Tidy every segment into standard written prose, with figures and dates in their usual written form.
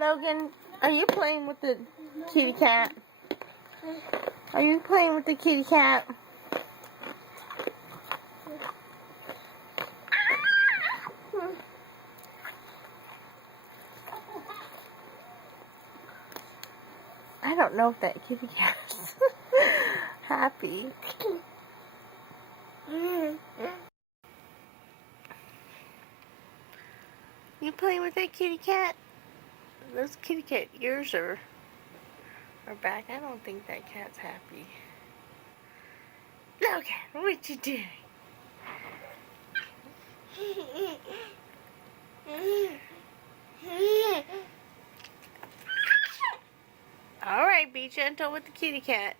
Logan, are you playing with the kitty cat? Are you playing with the kitty cat? I don't know if that kitty cat's happy. You playing with that kitty cat? Those kitty cat ears are back. I don't think that cat's happy. Logan, what you doing? Alright, be gentle with the kitty cat.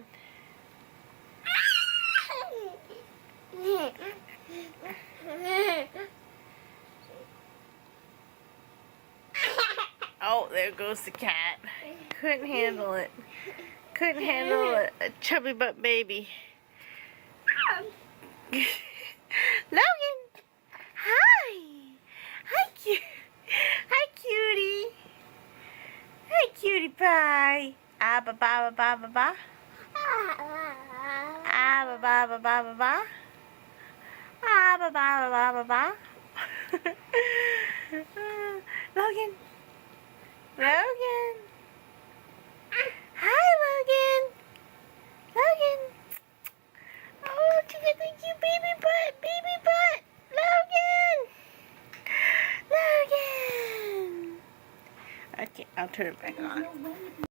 Oh, there goes the cat. Couldn't handle it. Couldn't handle a chubby butt baby. Logan! Hi! Hi, cutie! Hi, cutie pie! Ah, ba ba ba ba ba ba. Ah, ba ba ba ba ba ba. Ah, ba ba ba ba ba ba. Logan! Logan! Hi, Logan! Logan! Oh, look at the cute baby butt! Baby butt! Logan! Logan! Okay, I'll turn it back on.